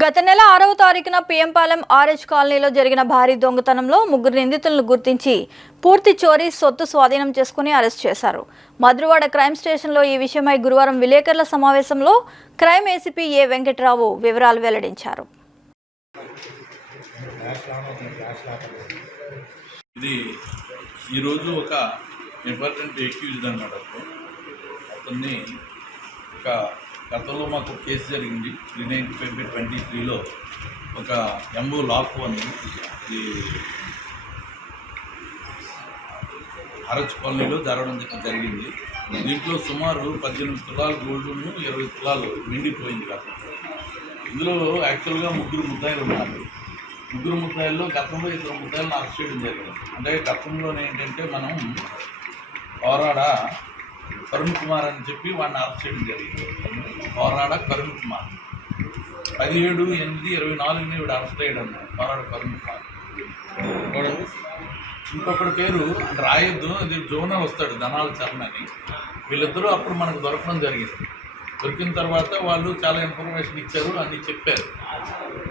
గత నెల ఆరవ తారీఖున పిఎంపాలెం ఆర్హెచ్ కాలనీలో జరిగిన భారీ దొంగతనంలో ముగ్గురు నిందితులను గుర్తించి పూర్తి చోరీ సొత్తు స్వాధీనం చేసుకుని అరెస్ట్ చేశారు. మధురవాడ క్రైమ్ స్టేషన్లో ఈ విషయమై గురువారం విలేకరుల సమావేశంలో క్రైమ్ ఏసీపీ ఏ వెంకట్రావు వివరాలు వెల్లడించారు. ఇది ఈరోజు ఒక ఇంపార్టెంట్ అనమాట. అతన్ని ఒక గతంలో మాకు కేసు జరిగింది త్రీ నైన్టీ ఫైవ్ ట్వంటీ త్రీలో ఒక ఎంఓ లాక్ అని ఈ అరచ్ కాలనీలో జరగడం జరిగింది. దీంట్లో సుమారు పద్దెనిమిది తులాలు గోల్డ్ను ఇరవై తులాలు వెండిపోయింది గతంలో ఇందులో యాక్చువల్గా ముగ్గురు ముద్దాయిలు ఉన్నారు. ముగ్గురు ముద్దాయిల్లో గతంలో ఇద్దరు ముద్దాయిలను అరెస్ట్ చేయడం జరిగింది. అంటే గతంలోనే ఏంటంటే మనం పోరాడ కరుణ్ కుమార్ అని చెప్పి వాడిని అరెస్ట్ చేయడం జరిగింది. పోరాడ కరుణ్ కుమార్. పదిహేడు ఎనిమిది ఇరవై నాలుగుని వీడు అరెస్ట్ అయ్యాడు పోరాడ కరుణ్ కుమార్. ఇంకొకటి పేరు రాయొద్దు అది జోనల్ వస్తాడు ధనాల చరణ్ అని. వీళ్ళిద్దరూ అప్పుడు మనకు దొరకడం జరిగింది. దొరికిన తర్వాత వాళ్ళు చాలా ఇన్ఫర్మేషన్ ఇచ్చారు అన్ని చెప్పారు.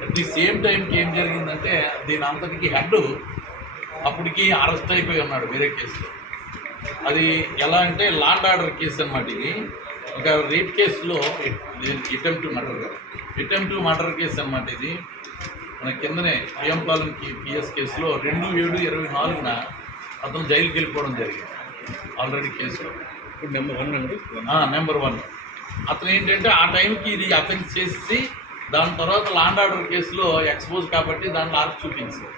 అట్ ది సేమ్ టైంకి ఏం జరిగిందంటే దీని అంతటికి హెడ్ అప్పటికి అరెస్ట్ అయిపోయి ఉన్నాడు వేరే కేసులో. అది ఎలా అంటే లాండ్ ఆర్డర్ కేసు అనమాట ఇది. ఇంకా రేప్ కేసులో attempt murder attempt murder case అనమాట ఇది. మన కిందనే పిఎం పాలెంకి పిఎస్ కేసులో రెండు ఏడు ఇరవై నాలుగున అతను జైలుకి వెళ్ళిపోవడం జరిగింది. ఆల్రెడీ కేసులో. ఇప్పుడు నెంబర్ వన్ అండి? Number one. అతను ఏంటంటే ఆ టైంకి ఇది అఫెన్స్ చేసి దాని తర్వాత లాండ్ ఆర్డర్ కేసులో ఎక్స్పోజ్ కాబట్టి దాంట్లో ఆర్ట్ చూపించింది.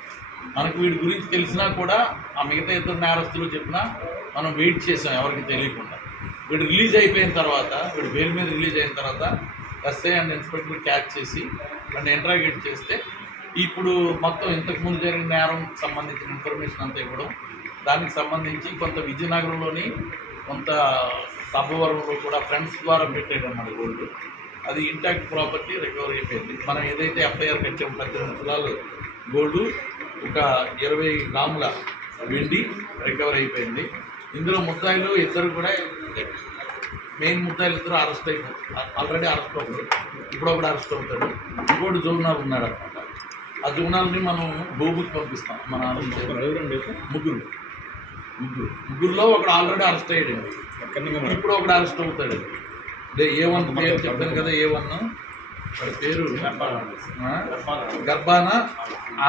మనకు వీడి గురించి తెలిసినా కూడా ఆ మిగతా ఇద్దరు నేరస్తులు చెప్పినా మనం వెయిట్ చేసాం ఎవరికి తెలియకుండా. వీడు రిలీజ్ అయిపోయిన తర్వాత వీడు బెయిల్ మీద రిలీజ్ అయిన తర్వాత ఎస్ఐ అండ్ ఇన్స్పెక్టర్ క్యాచ్ చేసి వాడిని ఇంట్రాగేట్ చేస్తే ఇప్పుడు మొత్తం ఇంతకుముందు జరిగిన నేరం సంబంధించిన ఇన్ఫర్మేషన్ అంతా ఇవ్వడం దానికి సంబంధించి కొంత విజయనగరంలోని కొంత సభవరంలో కూడా ఫ్రెండ్స్ ద్వారా పెట్టాడు అన్నమాట గోల్డ్ అది ఇంటాక్ట్ ప్రాపర్టీ రికవర్ అయిపోయింది. మనం ఏదైతే ఎఫ్ఐఆర్ కట్టాము పద్దెనిమిది తులాలు గోల్డ్ ఒక ఇరవై గ్రాముల వెండి రికవర్ అయిపోయింది. ఇందులో ముద్దాయిలు ఇద్దరు కూడా మెయిన్ ముద్దాయిలు ఇద్దరు అరెస్ట్ అయిపోతారు ఆల్రెడీ అరెస్ట్ అవుతారు. ఇప్పుడు ఒకడు అరెస్ట్ అవుతాడు. ఇంకోటి జోగునాలు ఉన్నాడు అనమాట ఆ జోగునాల్ని మనం గోబుకి పంపిస్తాం. మన ముగ్గురు. ముగ్గురు. ముగ్గురులో ఒకడు ఆల్రెడీ అరెస్ట్ అయ్యాడండి నుంచి ఇప్పుడు ఒకడు అరెస్ట్ అవుతాడు. ఏ వన్ పేరు చెప్పాను కదా ఏ వన్? వాడి పేరు? గర్భాన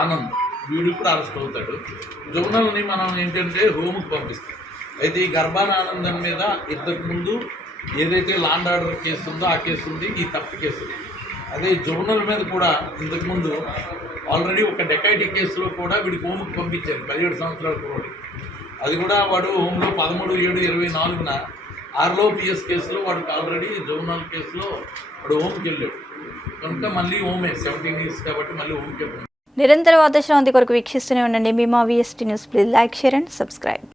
ఆనంద్. వీడు కూడా అరెస్ట్ అవుతాడు. జమునల్ని మనం ఏంటంటే హోమ్కి పంపిస్తాం. అయితే ఈ గర్భానానందం మీద ఇంతకు ముందు ఏదైతే లాండ్ ఆర్డర్ కేసు ఉందో ఆ కేసు ఉంది ఈ తప్పు కేసు అదే జోనల్ మీద కూడా ఇంతకుముందు ఆల్రెడీ ఒక డెకైటీ కేసులో కూడా వీడికి హోమ్కి పంపించారు పదిహేడు సంవత్సరాల కుర్రోడు. అది కూడా వాడు హోమ్లో పదమూడు ఏడు ఇరవై నాలుగున ఆర్లో పిఎస్ కేసులో వాడికి ఆల్రెడీ జోనల్ కేసులో వాడు హోమ్కి వెళ్ళాడు. కనుక మళ్ళీ హోమే సెవెంటీన్ ఇయర్స్ కాబట్టి మళ్ళీ హోమ్కి వెళ్ళాడు నిరంతర వార్తా కొరకు వీక్షిస్తూనే ఉండండి. మీ మా VST news please like share and subscribe.